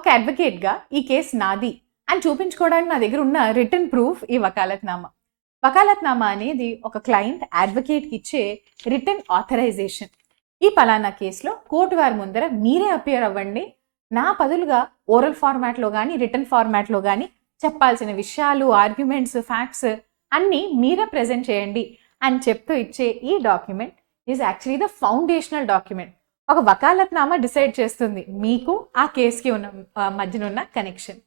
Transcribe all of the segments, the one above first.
ఒక అడ్వకేట్గా ఈ కేసు నాది అని చూపించుకోవడానికి నా దగ్గర ఉన్న రిటర్న్ ప్రూఫ్ ఈ వకాలత్నామా. వకాలత్నామా అనేది ఒక క్లయింట్ అడ్వకేట్కి ఇచ్చే రిటర్న్ ఆథరైజేషన్. ఈ పలానా కేసులో కోర్టు వారి ముందర మీరే అపియర్ అవ్వండి, నా బదులుగా ఓరల్ ఫార్మాట్లో కానీ రిటర్న్ ఫార్మాట్లో కానీ చెప్పాల్సిన విషయాలు, ఆర్గ్యుమెంట్స్, ఫ్యాక్ట్స్ అన్నీ మీరే ప్రజెంట్ చేయండి అని చెప్తూ ఇచ్చే ఈ document is actually the foundational document. ఒక వకాలత్నామా డిసైడ్ చేస్తుంది మీకు ఆ కేసుకి ఉన్న మధ్యన ఉన్న కనెక్షన్.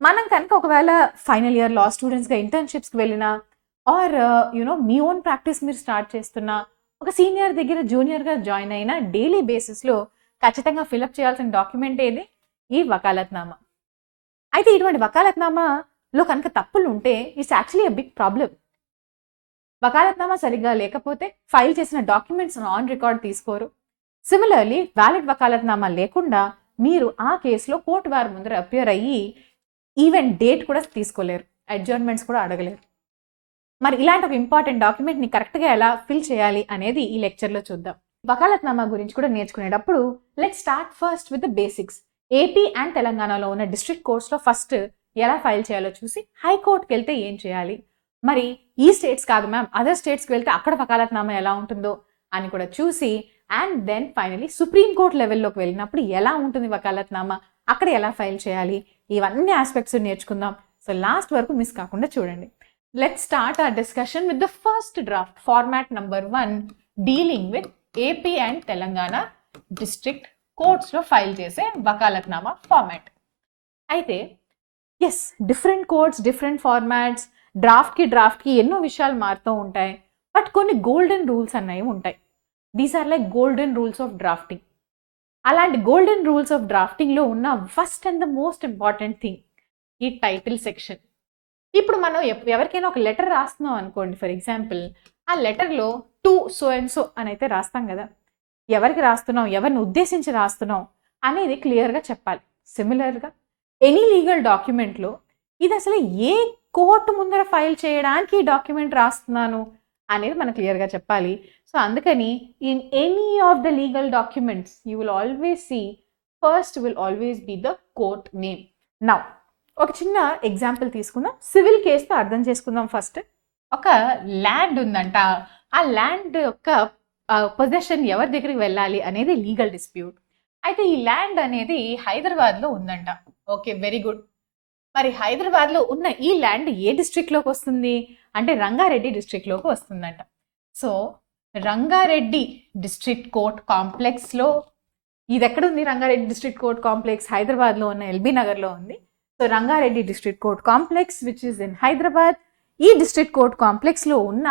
మనం కనుక ఒకవేళ ఫైనల్ ఇయర్ లా స్టూడెంట్స్గా ఇంటర్న్షిప్స్కి వెళ్ళినా ఆర్ మీ ఓన్ ప్రాక్టీస్ మీరు స్టార్ట్ చేస్తున్నా, ఒక సీనియర్ దగ్గర జూనియర్గా జాయిన్ అయినా డైలీ బేసిస్లో ఖచ్చితంగా ఫిలప్ చేయాల్సిన డాక్యుమెంట్ ఏది? ఈ వకాలత్నామా. అయితే ఇటువంటి వకాలత్నామాలో కనుక తప్పులు ఉంటే it's actually a big problem. Vakalatnama సరిగ్గా లేకపోతే ఫైల్ చేసిన డాక్యుమెంట్స్ ఆన్ రికార్డ్ తీసుకోరు. సిమిలర్లీ వ్యాలిడ్ వకాలత్నామా లేకుండా మీరు ఆ కేసులో కోర్టు వారి ముందర అపియర్ అయ్యి ఈవెన్ డేట్ కూడా తీసుకోలేరు, అడ్జర్న్మెంట్స్ కూడా అడగలేరు. మరి ఇలాంటి ఒక ఇంపార్టెంట్ డాక్యుమెంట్ని కరెక్ట్గా ఎలా ఫిల్ చేయాలి అనేది ఈ లెక్చర్లో చూద్దాం. వకాలత్నామా గురించి కూడా నేర్చుకునేటప్పుడు let start first with the basics. AP and తెలంగాణలో ఉన్న డిస్ట్రిక్ట్ కోర్ట్స్లో ఫస్ట్ ఎలా ఫైల్ చేయాలో చూసి హైకోర్టుకి వెళ్తే ఏం చేయాలి, మరి ఈ స్టేట్స్ కాదు మ్యామ్ అదర్ స్టేట్స్కి వెళ్తే అక్కడ వకాలత్నామా ఎలా ఉంటుందో అని కూడా చూసి, అండ్ దెన్ ఫైనలీ సుప్రీంకోర్టు లెవెల్లోకి వెళ్ళినప్పుడు ఎలా ఉంటుంది వకాలత్నామా, అక్కడ ఎలా ఫైల్ చేయాలి, ఇవన్నీ ఆస్పెక్ట్స్ నేర్చుకుందాం. సో లాస్ట్ వరకు మిస్ కాకుండా చూడండి. Let's start our discussion with the first draft, format number 1, dealing with AP and Telangana district కోర్ట్స్లో ఫైల్ చేసే వకాలత్నామా ఫార్మాట్. అయితే yes, different courts, different formats, డ్రాఫ్ట్కి ఎన్నో విషయాలు మారుతూ ఉంటాయి. బట్ కొన్ని గోల్డెన్ రూల్స్ అనేవి ఉంటాయి. These are like golden rules of drafting. అలాంటి గోల్డెన్ రూల్స్ ఆఫ్ డ్రాఫ్టింగ్లో ఉన్న first and the most important thing ఈ టైటిల్ సెక్షన్. ఇప్పుడు మనం ఎవరికైనా ఒక లెటర్ రాస్తున్నాం అనుకోండి, ఫర్ ఎగ్జాంపుల్ ఆ లెటర్లో టు సో అండ్ సో అని అయితే రాస్తాం కదా. ఎవరికి రాస్తున్నాం, ఎవరిని ఉద్దేశించి రాస్తున్నాం అనేది క్లియర్గా చెప్పాలి. సిమిలర్గా ఎనీ లీగల్ డాక్యుమెంట్లో ఇది అసలు ఏ కోర్టు ముందర ఫైల్ చేయడానికి ఈ డాక్యుమెంట్ రాస్తున్నాను అనేది మనం క్లియర్గా చెప్పాలి. సో అందుకని in any of the legal documents you will always see first will always be the court name. Now ఒక చిన్న ఎగ్జాంపుల్ తీసుకుందాం, సివిల్ కేసుతో అర్థం చేసుకుందాం. ఫస్ట్ ఒక ల్యాండ్ ఉందంట, ఆ ల్యాండ్ యొక్క పొజిషన్ ఎవరి దగ్గరికి వెళ్ళాలి అనేది లీగల్ డిస్ప్యూట్. అయితే ఈ ల్యాండ్ అనేది హైదరాబాద్లో ఉందంట. Okay, very good. మరి హైదరాబాద్లో ఉన్న ఈ ల్యాండ్ ఏ డిస్ట్రిక్ట్లోకి వస్తుంది అంటే రంగారెడ్డి డిస్ట్రిక్ట్లోకి వస్తుందంట. సో రంగారెడ్డి డిస్ట్రిక్ట్ కోర్ట్ కాంప్లెక్స్లో, ఇది ఎక్కడుంది? రంగారెడ్డి డిస్ట్రిక్ట్ కోర్ట్ కాంప్లెక్స్ హైదరాబాద్లో ఉన్న ఎల్బీ నగర్లో ఉంది. So Rangareddy district court complex which is in Hyderabad. ఈ డిస్ట్రిక్ట్ కోర్ట్ కాంప్లెక్స్లో ఉన్న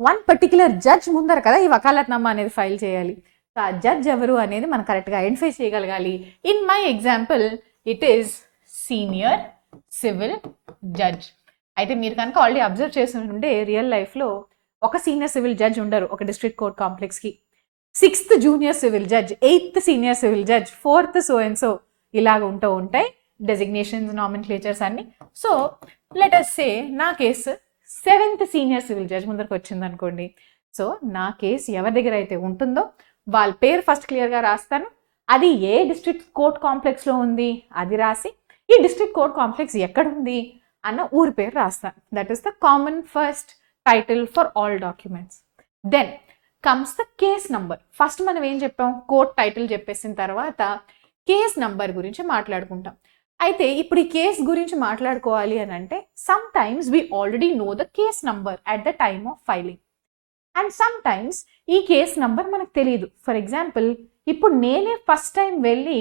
వన్ పర్టిక్యులర్ జడ్జ్ ముందర కదా ఈ వకాలత్నామా అనేది ఫైల్ చేయాలి. సో ఆ జడ్జ్ ఎవరు అనేది మనం కరెక్ట్గా ఐడెంటిఫై చేయగలగాలి. In my example it is senior civil judge. అయితే మీరు కనుక ఆల్రెడీ అబ్జర్వ్ చేస్తుంటే రియల్ లైఫ్లో ఒక సీనియర్ సివిల్ జడ్జ్ ఉండరు ఒక డిస్ట్రిక్ట్ కోర్ట్ కాంప్లెక్స్కి. 6th junior civil judge, 8th senior civil judge, 4th so and so ఇలాగ ఉంటూ ఉంటాయి డెసిగ్నేషన్స్, నామినిక్లేచర్స్ అన్ని. సో లెట్ అస్ సే నా case 7th senior civil judge ముందరకు వచ్చింది అనుకోండి. సో నా కేసు ఎవరి దగ్గర అయితే ఉంటుందో వాళ్ళ పేరు ఫస్ట్ క్లియర్గా రాస్తాను, అది ఏ డిస్ట్రిక్ట్ కోర్ట్ కాంప్లెక్స్లో ఉంది అది రాసి, ఈ డిస్ట్రిక్ట్ కోర్ట్ కాంప్లెక్స్ ఎక్కడుంది అన్న ఊరి పేరు రాస్తాను. That is the common first title for all documents. Then comes the case number. First మనం ఏం చెప్పాం, కోర్ట్ టైటిల్ చెప్పేసిన తర్వాత కేస్ నంబర్ గురించి మాట్లాడుకుంటాం. అయితే ఇప్పుడు ఈ కేస్ గురించి మాట్లాడుకోవాలి అని అంటే some times we already know the case number at the time of filing, and some times ఈ కేస్ నంబర్ మనకు తెలియదు. ఫర్ ఎగ్జాంపుల్ ఇప్పుడు నేనే ఫస్ట్ టైం వెళ్ళి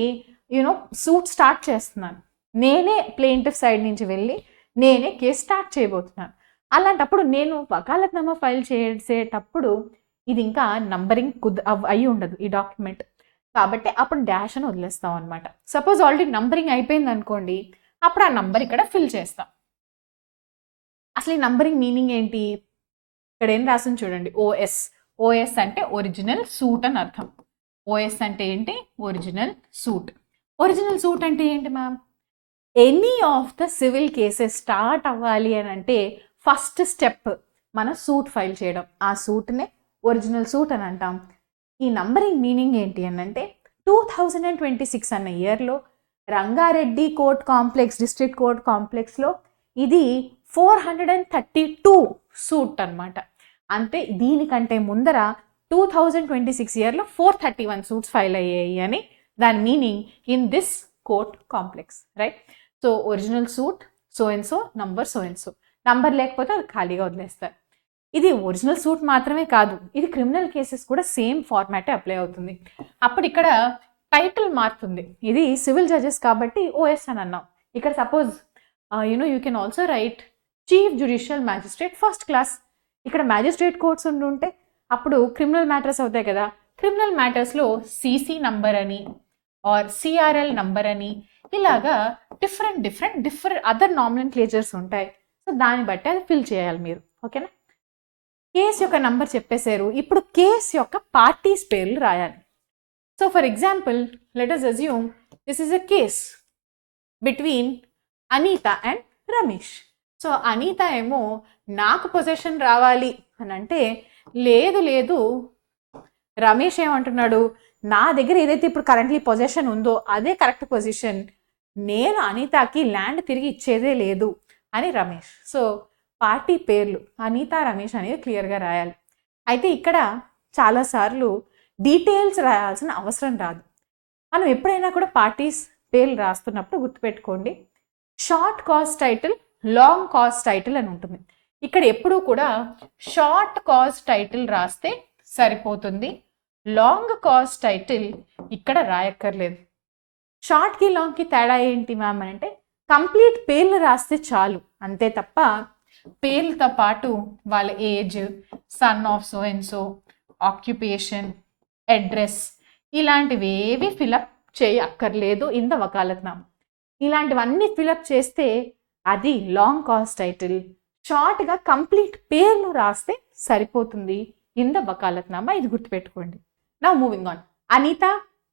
సూట్ స్టార్ట్ చేస్తున్నాను, నేనే ప్లేంటిఫ్ సైడ్ నుంచి వెళ్ళి నేనే కేసు స్టార్ట్ చేయబోతున్నాను. అలాంటప్పుడు నేను వకాలత్నామా ఫైల్ చేసేటప్పుడు ఇది ఇంకా నంబరింగ్ అయి ఉండదు ఈ డాక్యుమెంట్, కాబట్టి అప్పుడు డాష్ అని వదిలేస్తాం అనమాట. సపోజ్ ఆల్రెడీ నంబరింగ్ అయిపోయింది అనుకోండి, అప్పుడు ఆ నంబర్ ఇక్కడ ఫిల్ చేస్తాం. అసలు ఈ నంబరింగ్ మీనింగ్ ఏంటి? ఇక్కడ ఏం రాసింది చూడండి, ఓఎస్. ఓఎస్ అంటే ఒరిజినల్ సూట్ అని అర్థం. ఓఎస్ అంటే ఏంటి? Original suit. ఒరిజినల్ సూట్ అంటే ఏంటి ma'am? Any of the civil cases start అవ్వాలి అని అంటే ఫస్ట్ స్టెప్ మనం సూట్ ఫైల్ చేయడం. ఆ సూట్నే ఒరిజినల్ సూట్ అని అంటాం. ఈ నంబరింగ్ మీనింగ్ ఏంటి అని అంటే 2026 అన్న ఇయర్లో Rangareddy court complex, district court కాంప్లెక్స్లో ఇది 432 సూట్ అనమాట. అంటే దీనికంటే ముందర 2026 ఇయర్లో 431 సూట్స్ ఫైల్ అయ్యాయి అని దాని meaning in this court complex, right? So original suit so and so, number so and so, number లేకపోతే అది ఖాళీగా వదిలేస్తారు. ఇది ఒరిజినల్ సూట్ మాత్రమే కాదు, ఇది క్రిమినల్ కేసెస్ కూడా సేమ్ ఫార్మాటే అప్లై అవుతుంది. అప్పుడు ఇక్కడ టైటిల్ మారుతుంది. ఇది సివిల్ జడ్జెస్ కాబట్టి ఓఎస్ అని అన్నాం. ఇక్కడ suppose you can also right chief judicial magistrate first class. ఇక్కడ మ్యాజిస్ట్రేట్ కోర్ట్స్ ఉంటే అప్పుడు క్రిమినల్ మ్యాటర్స్ అవుతాయి కదా. క్రిమినల్ మ్యాటర్స్లో సిసి నంబర్ అని ఆర్ సిఆర్ఎల్ నంబర్ అని ఇలాగా డిఫరెంట్ అదర్ నామినోక్లేచర్స్ ఉంటాయి. సో దాన్ని బట్టి అది ఫిల్ చేయాలి మీరు, ఓకేనా? కేసు యొక్క నంబర్ చెప్పేశారు. ఇప్పుడు కేసు యొక్క పార్టీస్ పేర్లు రాయాలి. So for example let us assume this is a case between Anita and Ramesh. So Anita ఏమో నాకు పొజిషన్ రావాలి అని అంటే, లేదు రమేష్ ఏమంటున్నాడు, నా దగ్గర ఏదైతే ఇప్పుడు కరెంట్లీ పొజిషన్ ఉందో అదే కరెక్ట్ పొజిషన్, నేను అనితకి ల్యాండ్ తిరిగి ఇచ్చేదే లేదు అని రమేష్. సో పార్టీ పేర్లు అనిత, రమేష్ అనేది క్లియర్గా రాయాలి. అయితే ఇక్కడ చాలాసార్లు డీటెయిల్స్ రాయాల్సిన అవసరం రాదు. మనం ఎప్పుడైనా కూడా పార్టీస్ పేర్లు రాస్తున్నప్పుడు గుర్తుపెట్టుకోండి, short cause title, long cause title అని ఉంటుంది. ఇక్కడ ఎప్పుడూ కూడా షార్ట్ కాజ్ టైటిల్ రాస్తే సరిపోతుంది, లాంగ్ కాజ్ టైటిల్ ఇక్కడ రాయక్కర్లేదు. షార్ట్కి లాంగ్కి తేడా ఏంటి మ్యామ్ అంటే, కంప్లీట్ పేర్లు రాస్తే చాలు అంతే తప్ప పేర్లతో పాటు వాళ్ళ age, son of so and so, occupation, address ఇలాంటివి ఏవి ఫిలప్ చేయక్కర్లేదు ఇన్ ద వకాలత్నామా. ఇలాంటివన్నీ ఫిలప్ చేస్తే అది లాంగ్ కాజ్ టైటిల్. షార్ట్గా కంప్లీట్ పేర్లు రాస్తే సరిపోతుంది ఇన్ ద వకాలత్నామా. ఇది గుర్తుపెట్టుకోండి. Now moving on, Anita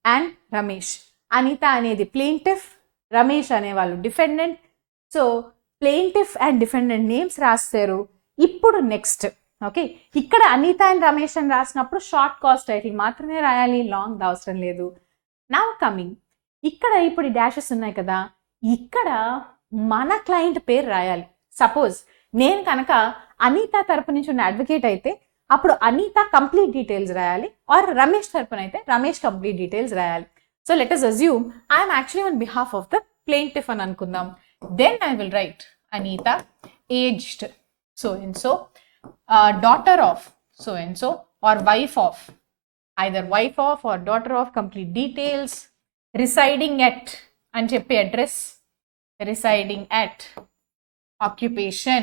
and Ramesh. Anita అనేది ప్లెయింటిఫ్, రమేష్ అనేవాళ్ళు defendant. So plaintiff and defendant names రాస్తారు. ఇప్పుడు నెక్స్ట్, ఓకే, ఇక్కడ అనిత అండ్ రమేష్ అని రాసినప్పుడు షార్ట్ కాజ్ టైటిల్ మాత్రమే రాయాలి, లాంగ్ అవసరం లేదు. నౌ కమింగ్, ఇక్కడ ఇప్పుడు డాషెస్ ఉన్నాయి కదా, ఇక్కడ మన క్లయింట్ పేరు రాయాలి. సపోజ్ నేను కనుక అనిత తరపు నుంచి ఉన్న అడ్వకేట్ అయితే అప్పుడు అనిత కంప్లీట్ డీటెయిల్స్ రాయాలి, ఆర్ రమేష్ తరపున అయితే రమేష్ కంప్లీట్ డీటెయిల్స్ రాయాలి. So let us assume I'm actually on behalf of the plaintiff అని అనుకుందాం. Then I will write Anita, aged so and so, daughter of so and so, or wife of, either wife of or daughter of, complete details, residing at and చెప్పే address, residing at, occupation,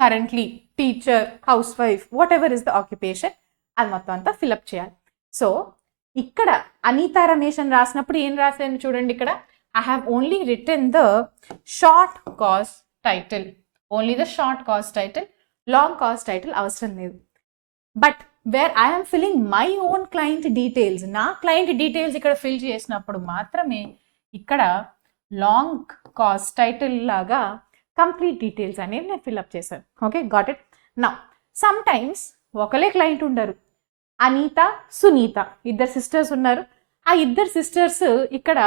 currently teacher, housewife, whatever is the occupation, అది మొత్తం అంతా fill up చేయాలి. So ఇక్కడ అనిత రమేష్ అని రాసినప్పుడు ఏం రాశాను చూడండి, ఇక్కడ I have only written the short cause title, only the short cause title, long cause title అవసరం లేదు. But where I am filling my own client details, నా క్లయింట్ డీటెయిల్స్ ఇక్కడ ఫిల్ చేసినప్పుడు మాత్రమే ఇక్కడ లాంగ్ కాజ్ టైటిల్ లాగా complete details అనేవి నేను ఫిల్అప్ చేశాను. Okay, got it. Now sometimes ఒకలే క్లయింట్ ఉండరు, అనిత, సునీత ఇద్దరు సిస్టర్స్ ఉన్నారు. ఆ ఇద్దరు సిస్టర్స్ ఇక్కడ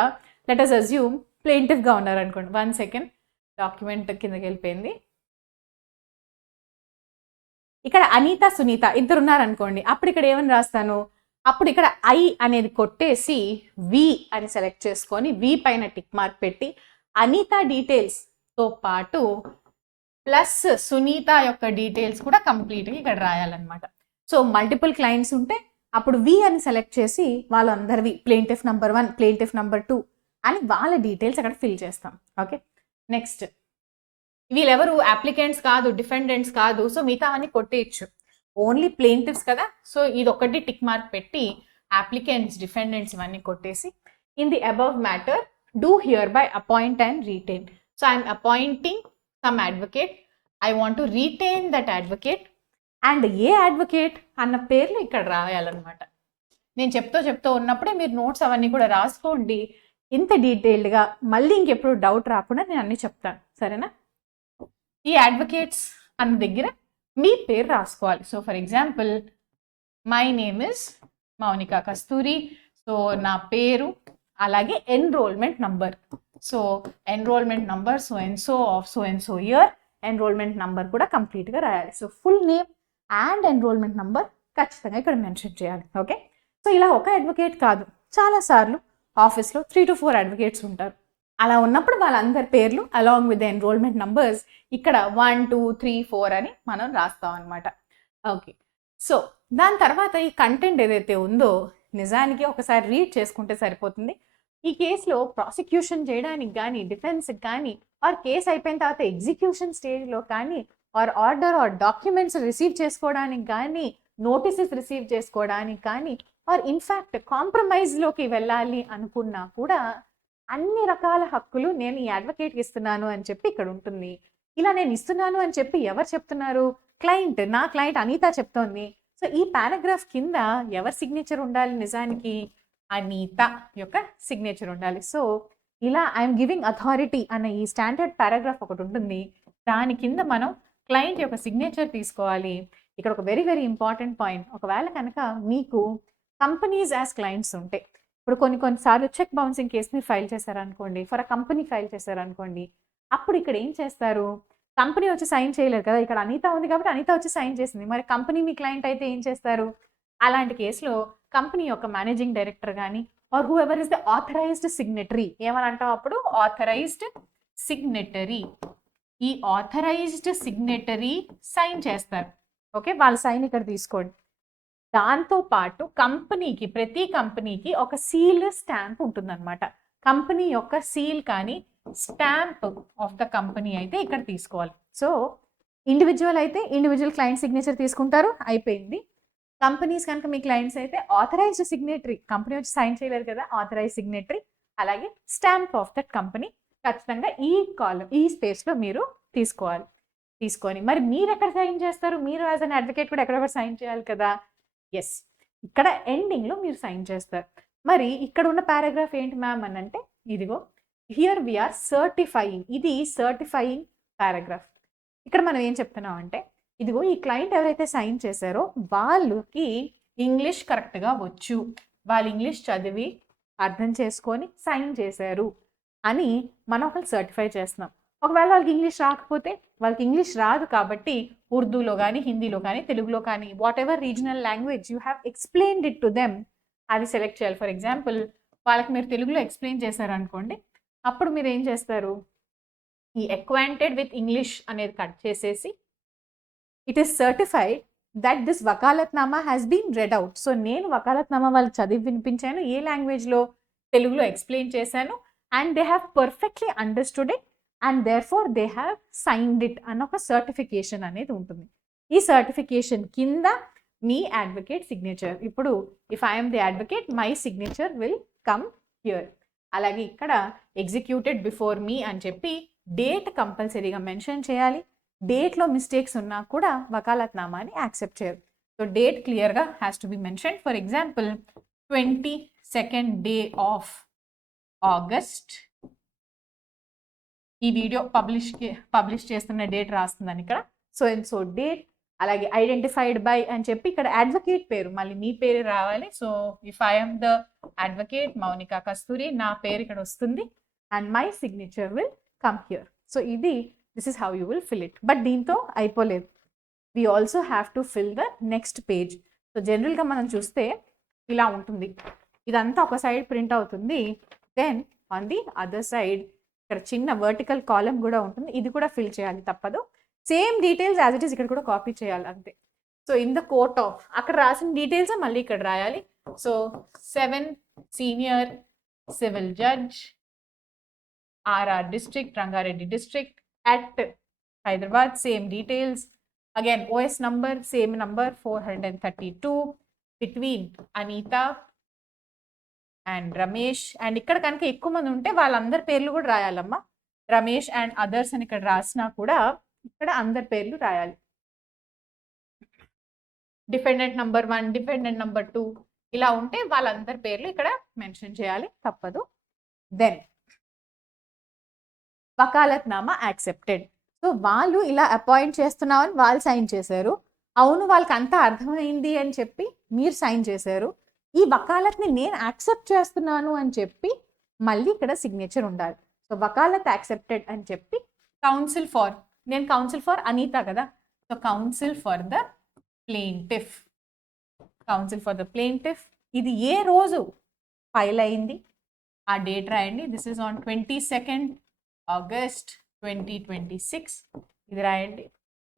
లెట్ us assume ప్లెయింటిఫ్గా ఉన్నారు అనుకోండి. 1 సెకండ్, డాక్యుమెంట్ కిందకి వెళ్ళిపోయింది. ఇక్కడ అనిత, సునీత ఇద్దరు ఉన్నారనుకోండి. అప్పుడు ఇక్కడ ఏమని రాస్తాను, అప్పుడు ఇక్కడ ఐ అనేది కొట్టేసి వి అని సెలెక్ట్ చేసుకొని వి పైన టిక్ మార్క్ పెట్టి అనిత డీటెయిల్స్తో పాటు ప్లస్ సునీత యొక్క డీటెయిల్స్ కూడా కంప్లీట్గా ఇక్కడ రాయాలన్నమాట. సో మల్టిపుల్ క్లయింట్స్ ఉంటే అప్పుడు వి అని సెలెక్ట్ చేసి వాళ్ళందరివి ప్లెయింటిఫ్ నెంబర్ 1, ప్లెయింటిఫ్ నెంబర్ 2 అని వాళ్ళ డీటెయిల్స్ అక్కడ ఫిల్ చేస్తాం. ఓకే, నెక్స్ట్, వీళ్ళెవరు అప్లికెంట్స్ కాదు, డిఫెండెంట్స్ కాదు. సో మిగతా అవన్నీ కొట్టేయచ్చు, ఓన్లీ ప్లెయింటిఫ్స్ కదా. సో ఇది ఒకటి టిక్ మార్క్ పెట్టి అప్లికెంట్స్, డిఫెండెంట్స్ ఇవన్నీ కొట్టేసి in the above matter do here by appoint and retain. So I'm appointing some advocate, I want to retain that advocate, and A advocate అన్న పేర్లు ఇక్కడ రాయాలన్నమాట. నేను చెప్తూ ఉన్నప్పుడే మీరు నోట్స్ అవన్నీ కూడా రాసుకోండి ఇంత డీటెయిల్డ్గా. మళ్ళీ ఇంకెప్పుడు డౌట్ రాకుండా నేను అన్నీ చెప్తాను, సరేనా? ఈ అడ్వకేట్స్ అన్న దగ్గర మీ పేరు రాసుకోవాలి. So for example my name is Mounika Kasturi, so నా పేరు అలాగే enrolment number. So enrolment number so and so of so and so year, enrolment number కూడా కంప్లీట్గా రాయాలి. So full name and enrolment number ఖచ్చితంగా ఇక్కడ మెన్షన్ చేయాలి. ఓకే, సో ఇలా ఒక అడ్వకేట్ కాదు, చాలాసార్లు ఆఫీస్లో 3 to 4 అడ్వకేట్స్ ఉంటారు. అలా ఉన్నప్పుడు వాళ్ళందరి పేర్లు along with the enrolment numbers ఇక్కడ 1 2 3 4 అని మనం రాస్తాం అనమాట. ఓకే, సో దాని తర్వాత ఈ కంటెంట్ ఏదైతే ఉందో నిజానికి ఒకసారి రీడ్ చేసుకుంటే సరిపోతుంది. ఈ కేసులో ప్రాసిక్యూషన్ చేయడానికి కానీ, డిఫెన్స్కి కానీ, ఆర్ కేసు అయిపోయిన తర్వాత ఎగ్జిక్యూషన్ స్టేజ్లో కానీ, ఆర్డర్ ఆర్ డాక్యుమెంట్స్ రిసీవ్ చేసుకోవడానికి కానీ, నోటీసెస్ రిసీవ్ చేసుకోవడానికి కానీ, ఆర్ ఇన్ఫ్యాక్ట్ కాంప్రమైజ్లోకి వెళ్ళాలి అనుకున్నా కూడా అన్ని రకాల హక్కులు నేను ఈ అడ్వకేట్కి ఇస్తున్నాను అని చెప్పి ఇక్కడ ఉంటుంది. ఇలా నేను ఇస్తున్నాను అని చెప్పి ఎవరు చెప్తున్నారు? క్లయింట్, నా క్లయింట్ అనిత చెప్తోంది. సో ఈ పారాగ్రాఫ్ కింద ఎవరి సిగ్నేచర్ ఉండాలి? నిజానికి అనిత యొక్క సిగ్నేచర్ ఉండాలి. సో ఇలా ఐఎమ్ గివింగ్ అథారిటీ అన్న ఈ స్టాండర్డ్ పారాగ్రాఫ్ ఒకటి ఉంటుంది. దాని కింద మనం క్లయింట్ యొక్క సిగ్నేచర్ తీసుకోవాలి. ఇక్కడ ఒక వెరీ వెరీ ఇంపార్టెంట్ పాయింట్, ఒకవేళ కనుక మీకు కంపెనీస్ యాజ్ క్లయింట్స్ ఉంటే, ఇప్పుడు కొన్నిసార్లు చెక్ బౌన్సింగ్ కేసు మీరు ఫైల్ చేశారనుకోండి, ఫర్ అ కంపెనీ ఫైల్ చేశారనుకోండి, అప్పుడు ఇక్కడ ఏం చేస్తారు? కంపెనీ వచ్చి సైన్ చేయలేరు కదా, ఇక్కడ అనిత ఉంది కాబట్టి అనిత వచ్చి సైన్ చేసింది, మరి కంపెనీ మీ క్లయింట్ అయితే ఏం చేస్తారు? అలాంటి కేసులో కంపెనీ యొక్క మేనేజింగ్ డైరెక్టర్ కానీ or whoever is the authorised signatory, ఏమని అంటాం అప్పుడు? Authorised signatory. ఈ ఆథరైజ్డ్ సిగ్నేటరీ సైన్ చేస్తారు. ఓకే, వాళ్ళ సైన్ ఇక్కడ తీసుకోండి. దాంతో పాటు కంపెనీకి, ప్రతి కంపెనీకి ఒక సీల్ స్టాంప్ ఉంటుందన్నమాట. కంపెనీ యొక్క సీల్ కానీ స్టాంప్ ఆఫ్ ద కంపెనీ అయితే ఇక్కడ తీసుకోవాలి. సో ఇండివిజువల్ అయితే ఇండివిజువల్ క్లయింట్ సిగ్నేచర్ తీసుకుంటారు, అయిపోయింది. కంపెనీస్ కనుక మీ క్లయింట్స్ అయితే ఆథరైజ్డ్ సిగ్నేటరీ, కంపెనీ వచ్చి సైన్ చేయలేదు కదా, ఆథరైజ్ సిగ్నేటరీ అలాగే స్టాంప్ ఆఫ్ దట్ కంపెనీ ఖచ్చితంగా ఈ కాలం ఈ స్పేస్లో మీరు తీసుకోవాలి. తీసుకొని మరి మీరు ఎక్కడ సైన్ చేస్తారు? మీరు యాజ్ అన్ అడ్వకేట్ కూడా ఎక్కడెక్కడ సైన్ చేయాలి కదా. ఎస్, ఇక్కడ ఎండింగ్లో మీరు సైన్ చేస్తారు. మరి ఇక్కడ ఉన్న పారాగ్రాఫ్ ఏంటి మ్యామ్ అని అంటే, ఇదిగో హియర్ వీఆర్ సర్టిఫైయింగ్, ఇది సర్టిఫైయింగ్ పారాగ్రాఫ్. ఇక్కడ మనం ఏం చెప్తున్నాం అంటే, ఇదిగో ఈ క్లయింట్ ఎవరైతే సైన్ చేశారో వాళ్ళకి ఇంగ్లీష్ కరెక్ట్గా వచ్చు, వాళ్ళు ఇంగ్లీష్ చదివి అర్థం చేసుకొని సైన్ చేశారు అని మనం ఒకళ్ళు సర్టిఫై చేస్తున్నాం. ఒకవేళ వాళ్ళకి ఇంగ్లీష్ రాకపోతే, వాళ్ళకి ఇంగ్లీష్ రాదు కాబట్టి ఉర్దూలో కానీ, హిందీలో కానీ, తెలుగులో కానీ, what ever regional language you have explained it to them, అది సెలెక్ట్ చేయాలి. ఫర్ ఎగ్జాంపుల్ వాళ్ళకి మీరు తెలుగులో ఎక్స్ప్లెయిన్ చేశారు అనుకోండి, అప్పుడు మీరు ఏం చేస్తారు? ఈ అక్వాంటెడ్ విత్ ఇంగ్లీష్ అనేది కట్ చేసేసి it is certified that this vakalatnama has been read out. So నేను వకాలత్నామా వాళ్ళకి చదివి వినిపించాను, ఏ లాంగ్వేజ్లో? తెలుగులో ఎక్స్ప్లెయిన్ చేశాను, and they have perfectly understood it and therefore they have signed it అన్న ఒక సర్టిఫికేషన్ అనేది ఉంటుంది. ఈ సర్టిఫికేషన్ కింద మీ అడ్వకేట్ సిగ్నేచర్, ఇప్పుడు if I'm the advocate my signature will come here. అలాగే ఇక్కడ ఎగ్జిక్యూటెడ్ బిఫోర్ మీ అని చెప్పి డేట్ కంపల్సరీగా మెన్షన్ చేయాలి. డేట్లో మిస్టేక్స్ ఉన్నా కూడా వకాలత్నామాని యాక్సెప్ట్ చేయరు. సో డేట్ క్లియర్గా has to be mention. For example 22nd day of August. ఈ వీడియో పబ్లిష్ చేస్తున్న డేట్ రాస్తుందని ఇక్కడ సో అండ్ సో డేట్. అలాగే ఐడెంటిఫైడ్ బై అని చెప్పి ఇక్కడ అడ్వకేట్ పేరు, మళ్ళీ మీ పేరు రావాలి. So if I'm the advocate Mounika Kasturi, నా పేరు ఇక్కడ వస్తుంది and my signature will come here. So ఇది this is how you will fill it. But దీంతో అయిపోలేదు, we also have to fill the next page. So జనరల్గా మనం చూస్తే ఇలా ఉంటుంది, ఇదంతా ఒక సైడ్ ప్రింట్ అవుతుంది, then on the other side ఇక్కడ చిన్న వర్టికల్ కాలం కూడా ఉంటుంది, ఇది కూడా ఫిల్ చేయాలి తప్పదు. Same details as it is ఇక్కడ కూడా కాపీ చేయాలి అంతే. So in the court of అక్కడ రాసిన డీటెయిల్స్ మళ్ళీ ఇక్కడ రాయాలి. So 7 senior civil judge RR district, Rangareddy district at Hyderabad, same details. Again, OS number, same number 432 between Anita and Ramesh. And ఇక్కడ కనుక ఎక్కువ మంది ఉంటే వాళ్ళందరి పేర్లు కూడా రాయాలమ్మా. రమేష్ అండ్ అదర్స్ అని ఇక్కడ రాసినా కూడా ఇక్కడ అందరి పేర్లు రాయాలి. డిఫెండెంట్ నెంబర్ 1, డిఫెండెంట్ నెంబర్ 2 ఇలా ఉంటే వాళ్ళందరి పేర్లు ఇక్కడ మెన్షన్ చేయాలి తప్పదు. Then వకాలత్నామా accepted. సో వాళ్ళు ఇలా అపాయింట్ చేస్తున్నామని వాళ్ళు సైన్ చేశారు, అవును వాళ్ళకి అంతా అర్థమైంది అని చెప్పి మీరు సైన్ చేశారు. ఈ వకాలత్ని నేను యాక్సెప్ట్ చేస్తున్నాను అని చెప్పి మళ్ళీ ఇక్కడ సిగ్నేచర్ ఉండాలి. సో వకాలత్ యాక్సెప్టెడ్ అని చెప్పి కౌన్సిల్ ఫర్, నేను కౌన్సిల్ ఫర్ అనిత కదా, so council for the plaintiff, council for the plaintiff. ఇది ఏ రోజు ఫైల్ అయింది ఆ డేట్ రాయండి. This is on 22nd August 2026. ఇది రాయండి.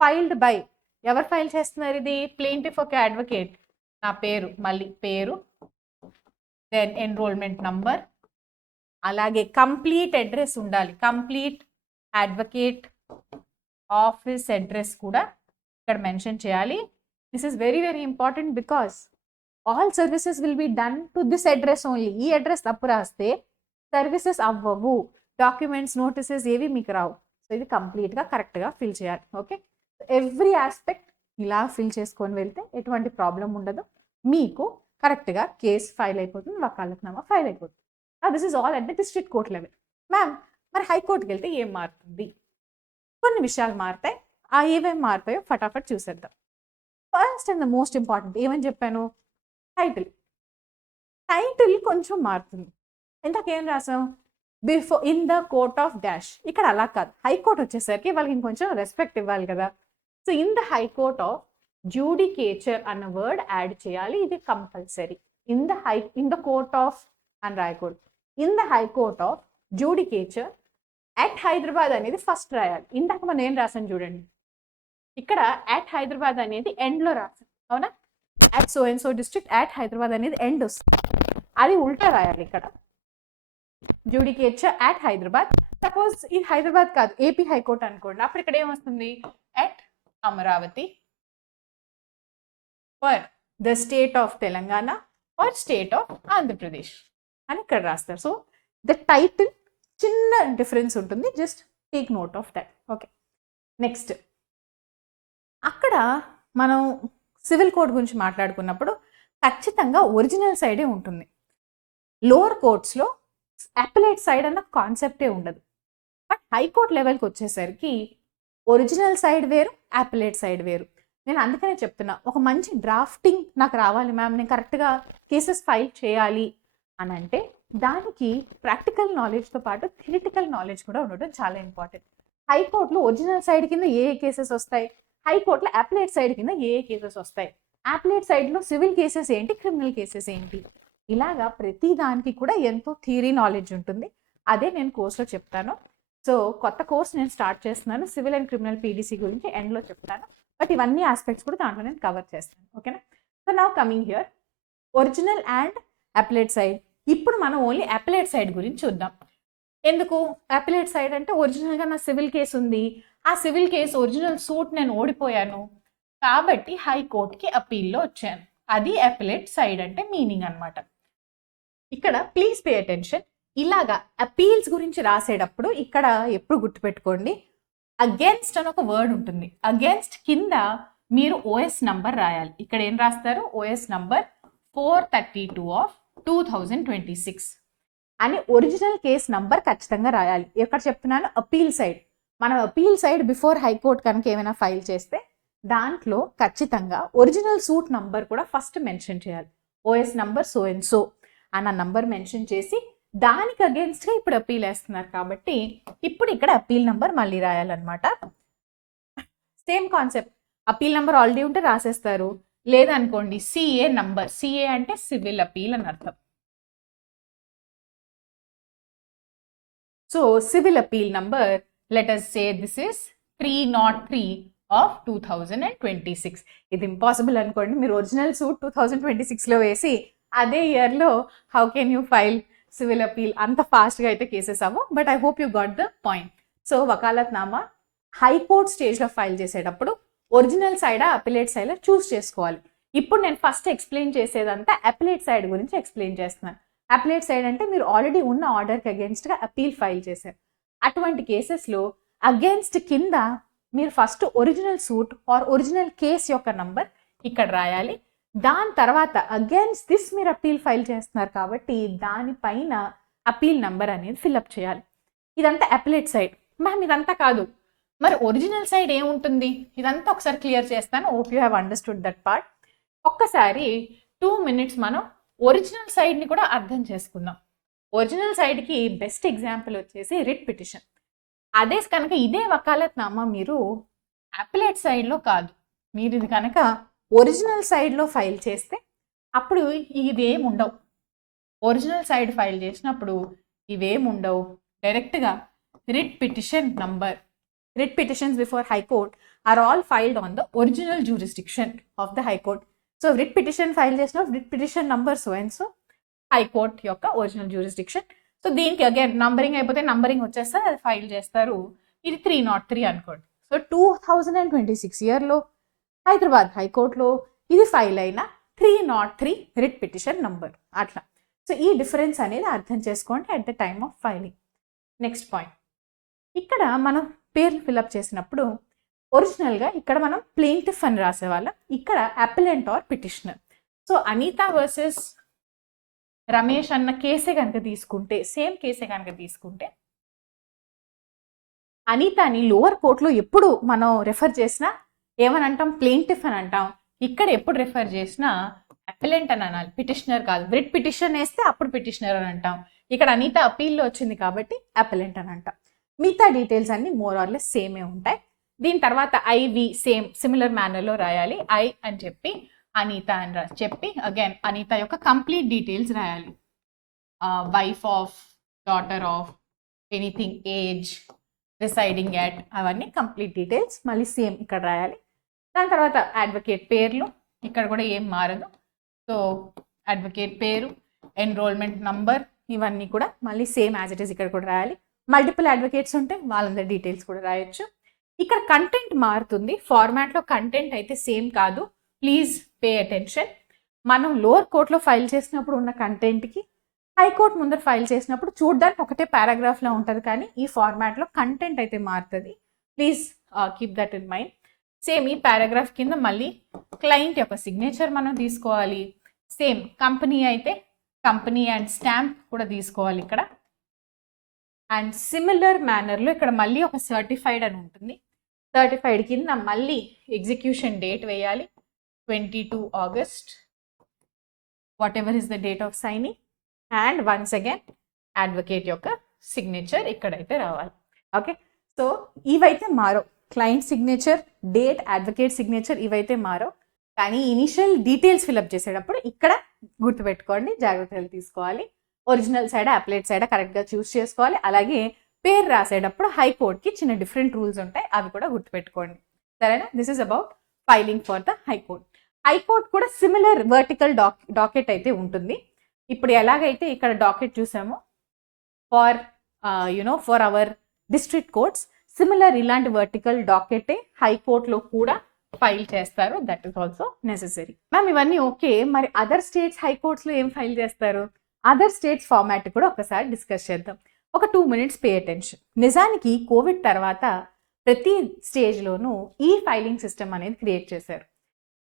ఫైల్డ్ బై, ఎవరు ఫైల్ చేస్తున్నారు ఇది? ప్లెయింటిఫ్ ఒక అడ్వకేట్, నా పేరు, మళ్ళీ పేరు, దెన్ ఎన్రోల్మెంట్ నంబర్, అలాగే కంప్లీట్ అడ్రస్ ఉండాలి. కంప్లీట్ అడ్వకేట్ ఆఫీస్ అడ్రస్ కూడా ఇక్కడ మెన్షన్ చేయాలి. This is very very important because all services will be done to this address only. ఈ అడ్రస్ తప్పు రాస్తే సర్వీసెస్ అవ్వవు, డాక్యుమెంట్స్ నోటీసెస్ ఏవి మీకు రావు. సో ఇది కంప్లీట్గా కరెక్ట్గా ఫిల్ చేయాలి. ఓకే, ఎవ్రీ ఆస్పెక్ట్ ఇలా ఫిల్ చేసుకొని వెళ్తే ఎటువంటి ప్రాబ్లం ఉండదు, మీకు కరెక్ట్గా కేసు ఫైల్ అయిపోతుంది, వకాలత్నామా ఫైల్ అయిపోతుంది. This is all at the district court level. Ma'am మరి హైకోర్టుకి వెళ్తే ఏం మారుతుంది? కొన్ని విషయాలు మారుతాయి. ఆ ఏమేమి మారుతాయో ఫటాఫట్ చూసేద్దాం. First and the most important ఏమని చెప్పాను? టైటిల్. టైటిల్ కొంచెం మారుతుంది. ఇంతకేం రాసాం? Before in the court of dash. ఇక్కడ అలా కాదు, హైకోర్టు వచ్చేసరికి వాళ్ళకి ఇంకొంచెం రెస్పెక్ట్ ఇవ్వాలి కదా. So in the high court of judicature అన్న వర్డ్ యాడ్ చేయాలి, ఇది compulsory. In the court of అని రాయకూడదు. In the high court of judicature at Hyderabad అనేది ఫస్ట్ రాయాలి. ఇందాక మనం ఏం రాసాం చూడండి, ఇక్కడ అట్ హైదరాబాద్ అనేది ఎండ్లో రాసాం, అవునా? At so and so district at Hyderabad అనేది ఎండ్ వస్తుంది, అది ఉల్టా రాయాలి. ఇక్కడ జ్యూడికేచర్ అట్ హైదరాబాద్. సపోజ్ ఇది హైదరాబాద్ కాదు, ఏపీ హైకోర్టు అనుకోండి, అప్పుడు ఇక్కడ ఏమొస్తుంది? At Amaravati for the state of Telangana or state of Andhra Pradesh అని ఇక్కడ రాస్తారు. సో ద టైటిల్ చిన్న డిఫరెన్స్ ఉంటుంది, just take note of that. Okay, next అక్కడ మనం సివిల్ కోడ్ గురించి మాట్లాడుకున్నప్పుడు ఖచ్చితంగా ఒరిజినల్ సైడే ఉంటుంది. లోవర్ కోర్ట్స్లో అపిలేట్ సైడ్ అన్న కాన్సెప్టే ఉండదు. బట్ హైకోర్ట్ లెవెల్కి వచ్చేసరికి ఒరిజినల్ సైడ్ వేరు, అపిలేట్ సైడ్ వేరు. నేను అందుకనే చెప్తున్నా, ఒక మంచి డ్రాఫ్టింగ్ నాకు రావాలి మ్యామ్, నేను కరెక్ట్గా కేసెస్ ఫైల్ చేయాలి అని అంటే దానికి ప్రాక్టికల్ నాలెడ్జ్తో పాటు థియరిటికల్ నాలెడ్జ్ కూడా ఉండడం చాలా ఇంపార్టెంట్. హైకోర్టులో ఒరిజినల్ సైడ్ కింద ఏ కేసెస్ వస్తాయి, హైకోర్టులో అపిలేట్ సైడ్ కింద ఏ కేసెస్ వస్తాయి, అపిలేట్ సైడ్లో సివిల్ కేసెస్ ఏంటి, క్రిమినల్ కేసెస్ ఏంటి, ఇలాగా ప్రతి దానికి కూడా ఎంతో థియరీ నాలెడ్జ్ ఉంటుంది. అదే నేను కోర్స్లో చెప్తాను. సో కొత్త కోర్స్ నేను స్టార్ట్ చేస్తున్నాను, సివిల్ అండ్ క్రిమినల్ పీడీసీ గురించి ఎండ్లో చెప్తాను. బట్ ఇవన్నీ ఆస్పెక్ట్స్ కూడా దాంట్లో నేను కవర్ చేస్తాను. ఓకేనా? So now coming here original and appellate side. ఇప్పుడు మనం ఓన్లీ అపిలేట్ సైడ్ గురించి చూద్దాం. ఎందుకు అపిలేట్ సైడ్ అంటే ఒరిజినల్గా నా సివిల్ కేసు ఉంది, ఆ సివిల్ కేసు ఒరిజినల్ సూట్ నేను ఓడిపోయాను కాబట్టి హైకోర్టుకి అపీల్లో వచ్చాను, అది అపిలేట్ సైడ్ అంటే మీనింగ్ అనమాట. ఇక్కడ ప్లీజ్ పే అటెన్షన్, ఇలాగా అపీల్స్ గురించి రాసేటప్పుడు ఇక్కడ ఎప్పుడు గుర్తుపెట్టుకోండి, అగేన్స్ట్ అని ఒక వర్డ్ ఉంటుంది. అగేన్స్ట్ కింద మీరు ఓఎస్ నంబర్ రాయాలి. ఇక్కడ ఏం రాస్తారు? ఓఎస్ నంబర్ 432 ఆఫ్ 2026 అని ఒరిజినల్ కేస్ నంబర్ ఖచ్చితంగా రాయాలి. ఎక్కడ చెప్తున్నాను? Appeal side. మనం అపీల్ సైడ్ బిఫోర్ హైకోర్టు కనుక ఏమైనా ఫైల్ చేస్తే దాంట్లో ఖచ్చితంగా ఒరిజినల్ సూట్ నంబర్ కూడా ఫస్ట్ మెన్షన్ చేయాలి. OS number so and so అన్న నంబర్ మెన్షన్ చేసి దానికి అగేన్స్ట్గా ఇప్పుడు అపీల్ వేస్తున్నారు కాబట్టి ఇప్పుడు ఇక్కడ అపీల్ నంబర్ మళ్ళీ రాయాలన్నమాట. Same concept, appeal number already ఉంటే రాసేస్తారు, లేదనుకోండి సిఏ నంబర్, సిఏ అంటే సివిల్ అపీల్ అని అర్థం. So civil appeal number, let us say this is 303 of 2026. ఇది ఇంపాసిబుల్ అనుకోండి, మీరు ఒరిజినల్ సూట్ 2026లో వేసి అదే ఇయర్లో how can you file civil appeal? అంత ఫాస్ట్గా అయితే కేసెస్ అవ్వవు. But I hope you got the point. So వకాలత్నామా high court స్టేజ్లో ఫైల్ చేసేటప్పుడు ఒరిజినల్ సైడా అపిలేట్ సైడా చూస్ చేసుకోవాలి. ఇప్పుడు నేను ఫస్ట్ ఎక్స్ప్లెయిన్ చేసేదంతా అపిలేట్ సైడ్ గురించి ఎక్స్ప్లెయిన్ చేస్తున్నాను. అపిలేట్ సైడ్ అంటే మీరు ఆల్రెడీ ఉన్న ఆర్డర్కి అగేన్స్ట్గా అపీల్ ఫైల్ చేశారు. అటువంటి కేసెస్లో అగేన్స్ట్ కింద మీరు first original suit or original case యొక్క నంబర్ ఇక్కడ రాయాలి. దాని తర్వాత అగేన్స్ట్ దిస్ మీరు అపీల్ ఫైల్ చేస్తున్నారు కాబట్టి దానిపైన అపీల్ నంబర్ అనేది ఫిల్అప్ చేయాలి. ఇదంతా అపిలేట్ సైడ్. మ్యామ్ ఇదంతా కాదు, మరి ఒరిజినల్ సైడ్ ఏముంటుంది? ఇదంతా ఒకసారి క్లియర్ చేస్తాను. Hope you have understood that part. ఒక్కసారి 2 minutes మనం ఒరిజినల్ సైడ్ని కూడా అర్థం చేసుకుందాం. ఒరిజినల్ సైడ్కి బెస్ట్ ఎగ్జాంపుల్ వచ్చేసి రిట్ పిటిషన్. అదే కనుక ఇదే వకాలత్నామా మీరు అపిలేట్ సైడ్లో కాదు, మీరు ఇది కనుక ఒరిజినల్ సైడ్లో ఫైల్ చేస్తే అప్పుడు ఇవేం ఉండవు. ఒరిజినల్ సైడ్ ఫైల్ చేసినప్పుడు ఇవేం ఉండవు. డైరెక్ట్గా writ petition number, writ petitions before high court are all filed on the original jurisdiction of the high court. So writ petition file చేసిన writ petition number so and so high court యొక్క original jurisdiction. So దీనికి again numbering అయిపోతే numbering వచ్చేస్తారు, అది file చేస్తారు. ఇది 303 అనుకోండి. So 2026 ఇయర్లో హైదరాబాద్ హైకోర్టులో ఇది ఫైల్ అయిన 303 రిట్ పిటిషన్ నంబర్ అట్లా. సో ఈ డిఫరెన్స్ అనేది అర్థం చేసుకోండి at the time of filing. Next point, ఇక్కడ మనం పేర్లు ఫిల్అప్ చేసినప్పుడు ఒరిజినల్గా ఇక్కడ మనం ప్లెయింటిఫ్ అని రాసేవాళ్ళం, ఇక్కడ appellant or petitioner. So Anitha versus Ramesh అన్న కేసే కనుక తీసుకుంటే, సేమ్ కేసే కనుక తీసుకుంటే, అనితని లోవర్ కోర్టులో ఎప్పుడు మనం రెఫర్ చేసినా ఏమని అంటాం, ప్లెయింటిఫ్ అని అంటాం. ఇక్కడ ఎప్పుడు రెఫర్ చేసినా అపిలెంట్ అని అనాలి, పిటిషనర్ కాదు. రిట్ పిటిషన్ వేస్తే అప్పుడు పిటిషనర్ అని అంటాం. ఇక్కడ అనిత అపీల్లో వచ్చింది కాబట్టి అపిలెంట్ అని అంటాం. మిగతా డీటెయిల్స్ అన్ని మోర్ ఆర్ లెస్ సేమే ఉంటాయి. దీని తర్వాత ఐవి సేమ్ సిమిలర్ మేనర్లో రాయాలి. ఐ అని చెప్పి అనిత అని చెప్పి అగైన్ అనిత యొక్క కంప్లీట్ డీటెయిల్స్ రాయాలి. Wife of, daughter of, anything, age, residing at, అవన్నీ కంప్లీట్ డీటెయిల్స్ మళ్ళీ సేమ్ ఇక్కడ రాయాలి. దాని తర్వాత అడ్వకేట్ పేర్లు, ఇక్కడ కూడా ఏం మారదు. సో అడ్వకేట్ పేరు, ఎన్రోల్మెంట్ నంబర్, ఇవన్నీ కూడా మళ్ళీ సేమ్ యాజ్ ఇట్ ఈస్ ఇక్కడ కూడా రాయాలి. మల్టిపుల్ అడ్వకేట్స్ ఉంటే వాళ్ళందరి డీటెయిల్స్ కూడా రాయొచ్చు. ఇక్కడ కంటెంట్ మారుతుంది, ఫార్మాట్లో కంటెంట్ అయితే సేమ్ కాదు. Please pay attention. మనం లోవర్ కోర్టులో ఫైల్ చేసినప్పుడు ఉన్న కంటెంట్కి హైకోర్టు ముందర ఫైల్ చేసినప్పుడు చూడడానికి ఒకటే పారాగ్రాఫ్లో ఉంటుంది, కానీ ఈ ఫార్మాట్లో కంటెంట్ అయితే మారుతుంది. Please keep that in mind. Same ఈ పారాగ్రాఫ్ కింద మళ్ళీ క్లయింట్ యొక్క సిగ్నేచర్ మనం తీసుకోవాలి. సేమ్ కంపెనీ అయితే కంపెనీ అండ్ స్టాంప్ కూడా తీసుకోవాలి ఇక్కడ. అండ్ సిమిలర్ మేనర్లో ఇక్కడ మళ్ళీ ఒక సర్టిఫైడ్ అని ఉంటుంది. సర్టిఫైడ్ కింద మళ్ళీ ఎగ్జిక్యూషన్ డేట్ వేయాలి, 22 August, whatever is the date of signing. And once again advocate యొక్క సిగ్నేచర్ ఇక్కడైతే రావాలి. ఓకే, సో ఇవైతే మారో, client signature, date, advocate signature ఇవైతే మారో. కానీ ఇనిషియల్ డీటెయిల్స్ ఫిల్అప్ చేసేటప్పుడు ఇక్కడ గుర్తుపెట్టుకోండి, జాగ్రత్తలు తీసుకోవాలి. ఒరిజినల్ సైడ్ అప్లైడ్ సైడ్ కరెక్ట్గా చూస్ చేసుకోవాలి. అలాగే పేరు రాసేటప్పుడు హైకోర్టుకి చిన్న డిఫరెంట్ రూల్స్ ఉంటాయి, అవి కూడా గుర్తుపెట్టుకోండి. సరేనా? This is about filing for the high court. High court కూడా సిమిలర్ వర్టికల్ డాకెట్ అయితే ఉంటుంది. ఇప్పుడు ఎలాగైతే ఇక్కడ డాకెట్ చూసామో for for our district courts, similar ఇలాంటి వర్టికల్ డాకెటే హైకోర్టులో కూడా ఫైల్ చేస్తారు. That is also necessary. Ma'am ఇవన్నీ ఓకే, మరి అదర్ స్టేట్స్ హైకోర్ట్స్లో ఏం ఫైల్ చేస్తారు? అదర్ స్టేట్స్ ఫార్మాట్ కూడా ఒకసారి డిస్కస్ చేద్దాం. ఒక 2 minutes పే అటెన్షన్. నిజానికి కోవిడ్ తర్వాత ప్రతి స్టేజ్లోనూ ఈ ఫైలింగ్ సిస్టమ్ అనేది క్రియేట్ చేశారు.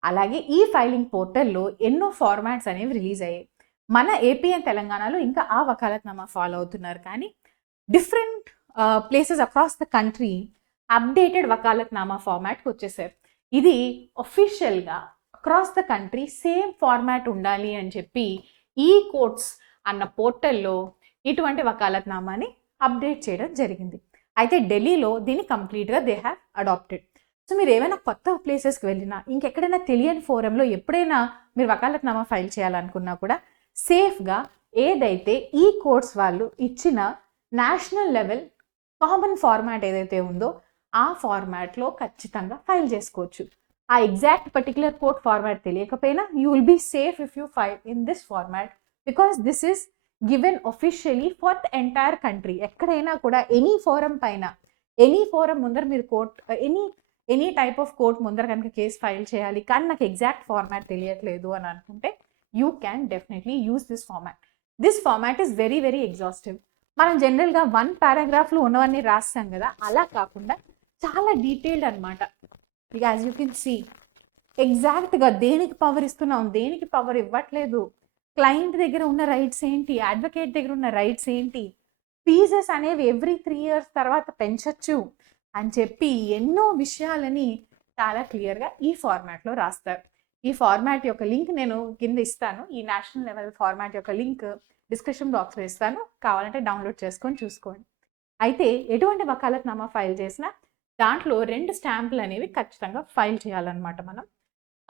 అలాగే ఈ ఫైలింగ్ పోర్టల్లో ఎన్నో ఫార్మాట్స్ అనేవి రిలీజ్ అయ్యాయి. మన ఏపీ అండ్ తెలంగాణలో ఇంకా ఆ వకాలత్నామా ఫాలో అవుతున్నారు, కానీ different places across the country updated vakalatnama ఫార్మాట్కి వచ్చేసారు. ఇది ఒఫిషియల్గా across the country same format ఉండాలి అని చెప్పి ఈ కోర్ట్స్ అన్న పోర్టల్లో ఇటువంటి వకాలత్నామాని అప్డేట్ చేయడం జరిగింది. అయితే ఢిల్లీలో దీన్ని కంప్లీట్గా దే హ్యావ్ అడాప్టెడ్. సో మీరు ఏమైనా కొత్త ప్లేసెస్కి వెళ్ళినా, ఇంకెక్కడైనా తెలియని ఫోరంలో ఎప్పుడైనా మీరు వకాలత్నామా ఫైల్ చేయాలనుకున్నా కూడా సేఫ్గా ఏదైతే ఈ కోర్ట్స్ వాళ్ళు ఇచ్చిన నేషనల్ లెవెల్ కామన్ ఫార్మాట్ ఏదైతే ఉందో ఆ ఫార్మాట్లో ఖచ్చితంగా ఫైల్ చేసుకోవచ్చు. ఆ ఎగ్జాక్ట్ పర్టికులర్ కోర్ట్ ఫార్మాట్ తెలియకపోయినా you will be safe if you file in this format, because this is given officially for the entire country. ఎక్కడైనా కూడా ఎనీ ఫోరం పైన, ఎనీ ఫోరం ముందర మీరు court any type of court ముందర కనుక case file చేయాలి, కానీ నాకు ఎగ్జాక్ట్ ఫార్మాట్ తెలియట్లేదు అని అనుకుంటే you can definitely use this format. This format is very very exhaustive. మనం జనరల్గా 1 paragraphలో ఉన్నవన్నీ రాస్తాం కదా, అలా కాకుండా చాలా డీటెయిల్డ్ అనమాట. యాజ్ యూ కెన్ సీ ఎగ్జాక్ట్గా దేనికి పవర్ ఇస్తున్నాం, దేనికి పవర్ ఇవ్వట్లేదు, క్లయింట్ దగ్గర ఉన్న రైట్స్ ఏంటి, అడ్వకేట్ దగ్గర ఉన్న రైట్స్ ఏంటి, ఫీజెస్ అనేవి ఎవ్రీ 3 years తర్వాత పెంచచ్చు అని చెప్పి ఎన్నో విషయాలని చాలా క్లియర్గా ఈ ఫార్మాట్లో రాస్తారు. ఈ ఫార్మాట్ యొక్క లింక్ నేను కింద ఇస్తాను. ఈ నేషనల్ లెవెల్ ఫార్మాట్ యొక్క లింక్ డిస్క్రిప్షన్ బాక్స్లో ఇస్తాను, కావాలంటే డౌన్లోడ్ చేసుకొని చూసుకోండి. అయితే ఎటువంటి వకాలత్నామా ఫైల్ చేసినా దాంట్లో 2 స్టాంపులు అనేవి ఖచ్చితంగా ఫైల్ చేయాలన్నమాట మనం.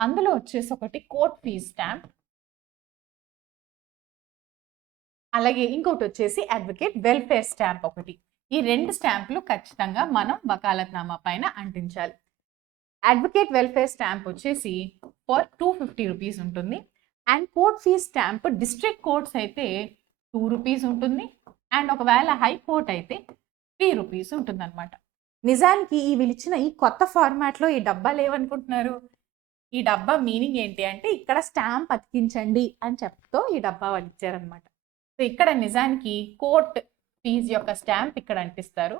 అందులో వచ్చేసి ఒకటి కోర్ట్ ఫీజ్ స్టాంప్, అలాగే ఇంకోటి వచ్చేసి అడ్వకేట్ వెల్ఫేర్ స్టాంప్ ఒకటి. ఈ 2 స్టాంపులు ఖచ్చితంగా మనం వకాలత్నామా పైన అంటించాలి. అడ్వకేట్ వెల్ఫేర్ స్టాంప్ వచ్చేసి ఫర్ 250 రూపీస్ ఉంటుంది. And court fee stamp district courts అయితే 2 రూపీస్ ఉంటుంది. అండ్ ఒకవేళ హైకోర్ట్ అయితే 3 రూపీస్ ఉంటుంది అనమాట. నిజానికి వీళ్ళు ఇచ్చిన ఈ కొత్త ఫార్మాట్లో ఈ డబ్బాలు ఏమనుకుంటున్నారు? ఈ డబ్బా మీనింగ్ ఏంటి అంటే ఇక్కడ స్టాంప్ అతికించండి అని చెప్తూ ఈ డబ్బా వాళ్ళు ఇచ్చారనమాట. సో ఇక్కడ నిజానికి కోర్ట్ ఫీజ్ యొక్క స్టాంప్ ఇక్కడ అంటిస్తారు.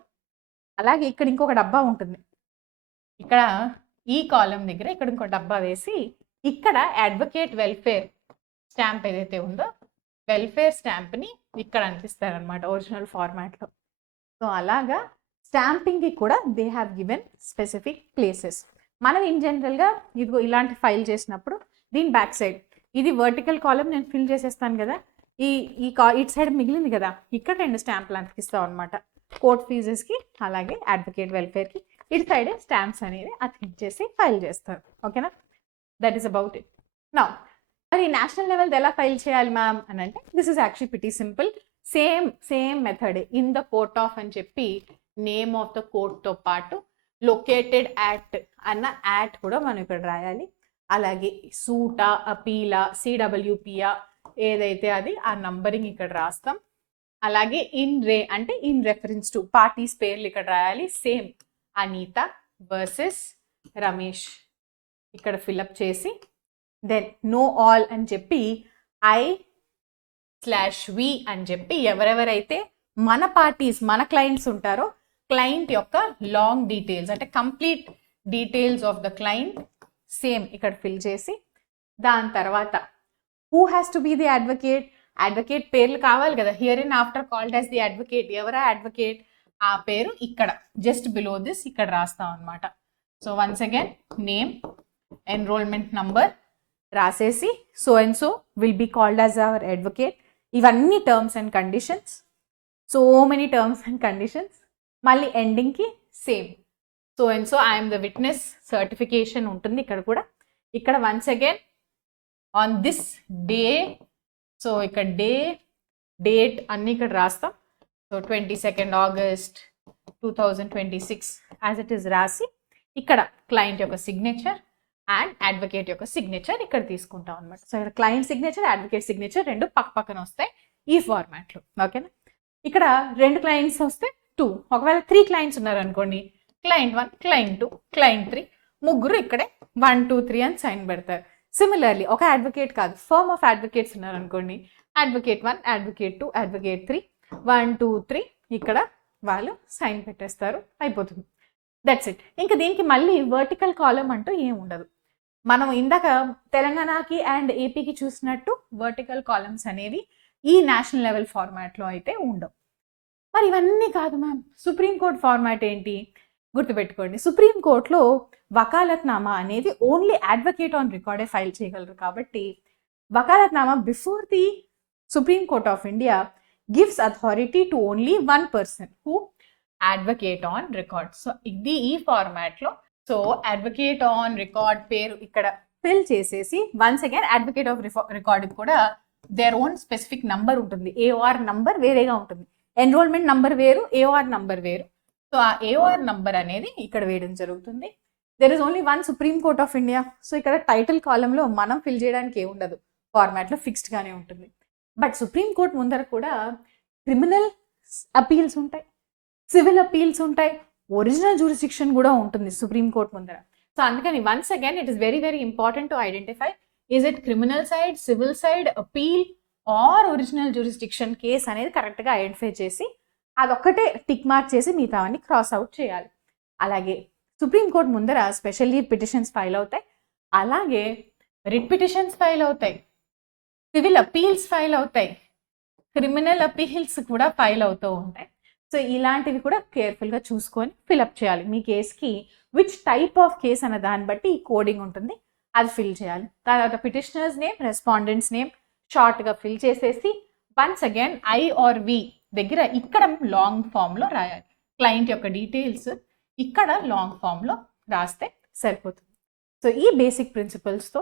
అలాగే ఇక్కడ ఇంకొక డబ్బా ఉంటుంది. ఇక్కడ ఈ కాలం దగ్గర ఇక్కడ ఇంకో డబ్బా వేసి ఇక్కడ అడ్వకేట్ వెల్ఫేర్ స్టాంప్ ఏదైతే ఉందో వెల్ఫేర్ స్టాంప్ని ఇక్కడ అంటిస్తారనమాట ఒరిజినల్ ఫార్మాట్లో. సో అలాగా స్టాంపింగ్కి కూడా they have given specific places. మనం ఇన్ జనరల్గా ఇదిగో ఇలాంటి ఫైల్ చేసినప్పుడు దీని బ్యాక్ సైడ్ ఇది వర్టికల్ కాలం నేను ఫిల్ చేసేస్తాను కదా, ఇటు సైడ్ మిగిలింది కదా, ఇక్కడ 2 స్టాంపులు అతికిస్తాం అనమాట. కోర్ట్ ఫీజెస్కి అలాగే అడ్వకేట్ వెల్ఫేర్కి ఇటు సైడే స్టాంప్స్ అనేవి అతికించేసి ఫైల్ చేస్తారు. ఓకేనా, that is about it. Now మరి నేషనల్ లెవెల్ ఎలా ఫైల్ చేయాలి మ్యామ్ అని అంటే this is actually pretty simple. Same method in the court of అని చెప్పి నేమ్ ఆఫ్ ద కోర్ట్తో పాటు లొకేటెడ్ యాక్ట్ అన్న యాక్ట్ కూడా మనం ఇక్కడ రాయాలి. అలాగే సూటా, అపీలా, సిడబ్ల్యూపియా ఏదైతే అది ఆ నంబరింగ్ ఇక్కడ రాస్తాం. అలాగే ఇన్ రే అంటే ఇన్ రెఫరెన్స్ టు పార్టీస్ పేర్లు ఇక్కడ రాయాలి. సేమ్ అనిత వర్సెస్ రమేష్ ఇక్కడ ఫిలప్ చేసి దెన్ నో ఆల్ అని చెప్పి I/V అని చెప్పి ఎవరెవరైతే మన పార్టీస్ మన క్లయింట్స్ ఉంటారో క్లయింట్ యొక్క లాంగ్ డీటెయిల్స్ అంటే complete details of the client same ఇక్కడ ఫిల్ చేసి దాని తర్వాత who has to be the advocate, advocate పేర్లు కావాలి కదా. Hereinafter called as the advocate, ఎవరా అడ్వకేట్ ఆ పేరు ఇక్కడ జస్ట్ బిలో దిస్ ఇక్కడ రాస్తాం అనమాట. So once again name, enrolment number రాసేసి so and so will be called as our advocate. ఇవన్నీ terms and conditions, so many terms and conditions. మళ్ళీ ఎండింగ్కి same so and so I'm the witness certification ఉంటుంది ఇక్కడ కూడా. ఇక్కడ once again on this day, so ఇక్కడ date అన్నీ ఇక్కడ రాస్తాం. సో 22 ఆగస్ట్ 2026 యాజ్ ఇట్ ఈస్ రాసి ఇక్కడ క్లయింట్ యొక్క సిగ్నేచర్ అండ్ అడ్వకేట్ యొక్క సిగ్నేచర్ ఇక్కడ తీసుకుంటాం అనమాట. సో ఇక్కడ క్లయింట్ సిగ్నేచర్, అడ్వకేట్ సిగ్నేచర్ 2 పక్కన వస్తాయి ఈ ఫార్మాట్లో. ఓకేనా, ఇక్కడ 2 క్లయింట్స్ వస్తే 2, ఒకవేళ 3 క్లయింట్స్ ఉన్నారు అనుకోండి, క్లయింట్ 1, క్లయింట్ 2, క్లయింట్ 3, ముగ్గురు ఇక్కడే 1, 2, 3 అని సైన్ పెడతారు. సిమిలర్లీ ఒక అడ్వకేట్ కాదు, ఫర్మ్ ఆఫ్ అడ్వకేట్స్ ఉన్నారు అనుకోండి, అడ్వకేట్ 1, అడ్వకేట్ 2, అడ్వకేట్ 3, 1, 2, 3 ఇక్కడ వాళ్ళు సైన్ పెట్టేస్తారు, అయిపోతుంది. That's it. ఇంకా దీనికి మళ్ళీ వర్టికల్ కాలం అంటూ ఏం ఉండదు. మనం ఇందాక తెలంగాణకి అండ్ ఏపీకి చూసినట్టు వర్టికల్ కాలమ్స్ అనేవి ఈ నేషనల్ లెవెల్ ఫార్మాట్లో అయితే ఉండవు. మరి ఇవన్నీ కాదు మ్యామ్, సుప్రీంకోర్టు ఫార్మాట్ ఏంటి? గుర్తుపెట్టుకోండి, సుప్రీంకోర్టులో వకాలత్నామా అనేది ఓన్లీ అడ్వకేట్ ఆన్ రికార్డే ఫైల్ చేయగలరు. కాబట్టి vakalatnama before the supreme court of India gives authority to only 1 person who advocate on record. So ఇది ఈ ఫార్మాట్లో. సో అడ్వకేట్ ఆన్ రికార్డ్ పేరు ఇక్కడ ఫిల్ చేసేసి once again advocate of record కూడా దేర్ ఓన్ స్పెసిఫిక్ నంబర్ ఉంటుంది. AOR నంబర్ వేరేగా ఉంటుంది, ఎన్రోల్మెంట్ నంబర్ వేరు, AOR నంబర్ వేరు. సో ఆ AOR నంబర్ అనేది ఇక్కడ వేయడం జరుగుతుంది. There is only 1 supreme court of India. So ఇక్కడ టైటిల్ కాలంలో మనం ఫిల్ చేయడానికి ఏమి ఉండదు, ఫార్మాట్లో ఫిక్స్డ్గానే ఉంటుంది. బట్ సుప్రీం కోర్ట్ ముందర కూడా క్రిమినల్ అపీల్స్ ఉంటాయి, సివిల్ అపీల్స్ ఉంటాయి, ఒరిజినల్ జ్యూరిస్డిక్షన్ కూడా ఉంటుంది సుప్రీం కోర్ట్ ముందర. సో అందుకని once again it is very important to identify is it criminal side, civil side, appeal or original jurisdiction case అనేది కరెక్ట్గా ఐడెంటిఫై చేసి అదొక్కటే టిక్ మార్క్ చేసి మిగతావన్నీ క్రాస్ అవుట్ చేయాలి. అలాగే సుప్రీంకోర్టు ముందర స్పెషల్ లీవ్ పిటిషన్స్ ఫైల్ అవుతాయి, అలాగే రిట్ పిటిషన్స్ ఫైల్ అవుతాయి, సివిల్ అపీల్స్ ఫైల్ అవుతాయి, క్రిమినల్ అపీల్స్ కూడా ఫైల్ అవుతూ ఉంటాయి. సో ఇలాంటివి కూడా కేర్ఫుల్గా చూసుకొని ఫిలప్ చేయాలి. మీ కేసుకి విచ్ టైప్ ఆఫ్ కేస్ అనే దాన్ని బట్టి ఈ కోడింగ్ ఉంటుంది. అది ఫిల్ చేయాలి. తర్వాత పిటిషనర్స్ నేమ్, రెస్పాండెంట్స్ నేమ్ షార్ట్గా ఫిల్ చేసేసి once again I R V దగ్గర ఇక్కడ లాంగ్ ఫామ్లో రాయాలి. క్లయింట్ యొక్క డీటెయిల్స్ ఇక్కడ లాంగ్ ఫామ్లో రాస్తే సరిపోతుంది. సో ఈ బేసిక్ ప్రిన్సిపల్స్తో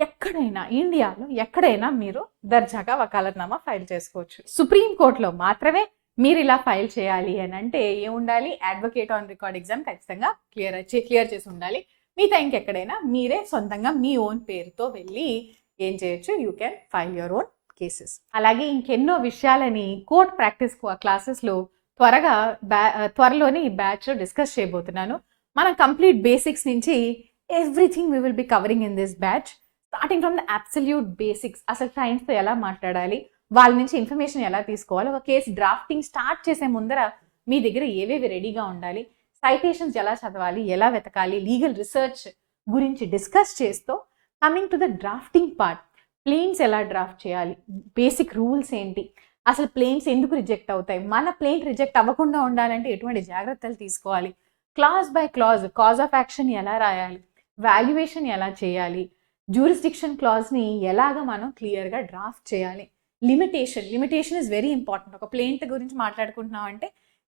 ఎక్కడైనా ఇండియాలో ఎక్కడైనా మీరు దర్జాగా వకాలత్నామా ఫైల్ చేసుకోవచ్చు. సుప్రీంకోర్టులో మాత్రమే మీరు ఇలా ఫైల్ చేయాలి అని అంటే ఏముండాలి, అడ్వకేట్ ఆన్ రికార్డ్ ఎగ్జామ్ ఖచ్చితంగా క్లియర్ చేసి ఉండాలి. మిగతా ఇంకెక్కడైనా మీరే సొంతంగా మీ ఓన్ పేరుతో వెళ్ళి ఏం చేయొచ్చు, you can file your own cases. అలాగే ఇంకెన్నో విషయాలని కోర్ట్ ప్రాక్టీస్ క్లాసెస్లో త్వరలోనే ఈ బ్యాచ్లో డిస్కస్ చేయబోతున్నాను. మనం కంప్లీట్ బేసిక్స్ నుంచి everything we will be covering in this batch, starting from the absolute basics. అసలు క్లయింట్స్తో ఎలా మాట్లాడాలి, వాళ్ళ నుంచి ఇన్ఫర్మేషన్ ఎలా తీసుకోవాలి, ఒక కేసు డ్రాఫ్టింగ్ స్టార్ట్ చేసే ముందర మీ దగ్గర ఏవేవి రెడీగా ఉండాలి, సైటేషన్స్ ఎలా చదవాలి, ఎలా వెతకాలి, లీగల్ రీసెర్చ్ గురించి డిస్కస్ చేస్తూ coming to the drafting part, plaints ఎలా డ్రాఫ్ట్ చేయాలి, బేసిక్ రూల్స్ ఏంటి, అసలు ప్లేన్స్ ఎందుకు రిజెక్ట్ అవుతాయి, మన ప్లేన్ రిజెక్ట్ అవ్వకుండా ఉండాలంటే ఎటువంటి జాగ్రత్తలు తీసుకోవాలి, clause by clause cause of action ఎలా రాయాలి, వాల్యుయేషన్ ఎలా చేయాలి, జ్యూరిస్డిక్షన్ క్లాజ్ని ఎలాగ మనం క్లియర్గా డ్రాఫ్ట్ చేయాలి, లిమిటేషన్ ఇస్ వెరీ ఇంపార్టెంట్. ఒక ప్లేంట్ గురించి మాట్లాడుకుంటున్నాం అంటే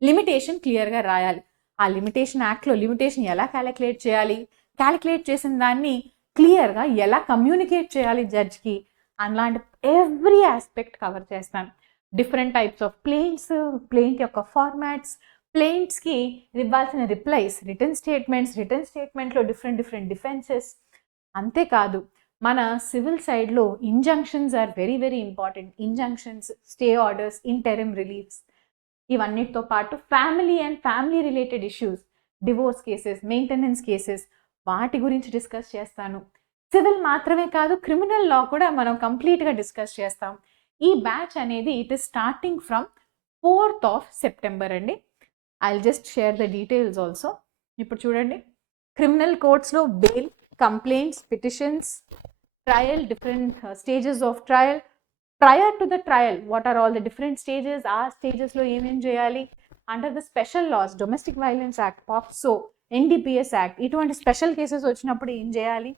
లిమిటేషన్ క్లియర్గా రాయాలి. ఆ లిమిటేషన్ యాక్ట్లో లిమిటేషన్ ఎలా క్యాలిక్యులేట్ చేయాలి, క్యాలిక్యులేట్ చేసిన దాన్ని క్లియర్గా ఎలా కమ్యూనికేట్ చేయాలి జడ్జ్కి, అలాంటి ఎవ్రీ ఆస్పెక్ట్ కవర్ చేస్తాను. డిఫరెంట్ టైప్స్ ఆఫ్ ప్లేంట్ యొక్క ఫార్మాట్స్, ప్లేంట్స్కి ఇవ్వాల్సిన రిప్లైస్, రిటర్న్ స్టేట్మెంట్లో డిఫరెంట్ డిఫెన్సెస్. అంతేకాదు మన సివిల్ సైడ్లో injunctions are very very important. Injunctions, stay orders, interim reliefs, ఇవన్నిటితో పాటు family related issues, divorce cases, maintenance cases, వాటి గురించి డిస్కస్ చేస్తాను. సివిల్ మాత్రమే కాదు, క్రిమినల్ లా కూడా మనం కంప్లీట్గా డిస్కస్ చేస్తాం. ఈ బ్యాచ్ అనేది it is starting from 4th of September అండి. I'll just share the details also. ఇప్పుడు చూడండి, క్రిమినల్ కోర్ట్స్లో bail, complaints, petitions, trial, different stages of trial, prior to the trial what are all the different stages, ఆ స్టేజెస్లో ఏమేం చేయాలి, under the special laws, domestic violence act, POCSO, NDPS act, ఇటువంటి special cases వచ్చినప్పుడు ఏం చేయాలి,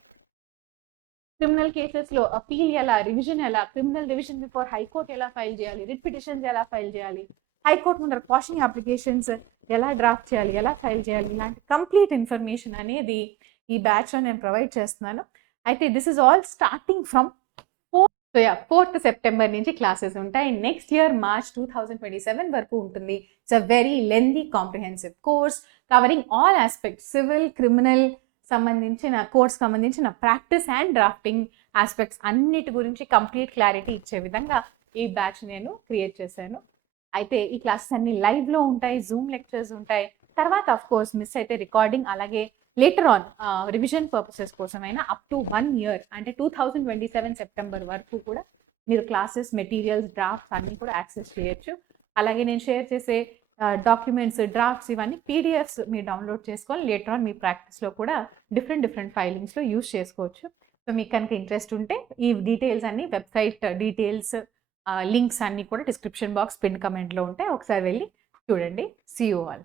criminal కేసెస్లో appeal ఎలా, రివిజన్ ఎలా, క్రిమినల్ రివిజన్ బిఫోర్ హైకోర్టు ఎలా ఫైల్ చేయాలి, రిట్ పిటిషన్స్ ఎలా ఫైల్ చేయాలి, హైకోర్టు ముందర క్వాషనింగ్ అప్లికేషన్స్ ఎలా డ్రాఫ్ట్ చేయాలి, ఎలా ఫైల్ చేయాలి, ఇలాంటి కంప్లీట్ ఇన్ఫర్మేషన్ అనేది ఈ బ్యాచ్లో నేను ప్రొవైడ్ చేస్తున్నాను. అయితే this is all starting from 4th September నుంచి క్లాసెస్ ఉంటాయి. నెక్స్ట్ ఇయర్ March 2027 వరకు ఉంటుంది. It's a very lengthy comprehensive course covering all aspects, civil, criminal సంబంధించిన కోర్స్ సంబంధించిన ప్రాక్టీస్ అండ్ డ్రాఫ్టింగ్ ఆస్పెక్ట్స్ అన్నిటి గురించి కంప్లీట్ క్లారిటీ ఇచ్చే విధంగా ఈ బ్యాచ్ నేను క్రియేట్ చేశాను. అయితే ఈ క్లాసెస్ అన్ని లైవ్లో ఉంటాయి, జూమ్ లెక్చర్స్ ఉంటాయి. తర్వాత ఆఫ్ కోర్స్ మిస్ అయితే రికార్డింగ్, అలాగే లేటర్ ఆన్ రివిజన్ పర్పసెస్ కోసమైనా అప్ టు 1 year అంటే 2027 September వరకు కూడా మీరు క్లాసెస్, మెటీరియల్స్, డ్రాఫ్ట్స్ అన్నీ కూడా యాక్సెస్ చేయొచ్చు. అలాగే నేను షేర్ చేసే డాక్యుమెంట్స్, డ్రాఫ్ట్స్ ఇవన్నీ PDFs మీరు డౌన్లోడ్ చేసుకొని లేటర్ ఆన్ మీ ప్రాక్టీస్లో కూడా డిఫరెంట్ ఫైలింగ్స్లో యూజ్ చేసుకోవచ్చు. సో మీకు కనుక ఇంట్రెస్ట్ ఉంటే ఈ డీటెయిల్స్ అన్ని, వెబ్సైట్ డీటెయిల్స్, లింక్స్ అన్నీ కూడా డిస్క్రిప్షన్ బాక్స్, పిన్ కమెంట్లో ఉంటాయి. ఒకసారి వెళ్ళి చూడండి. See you all.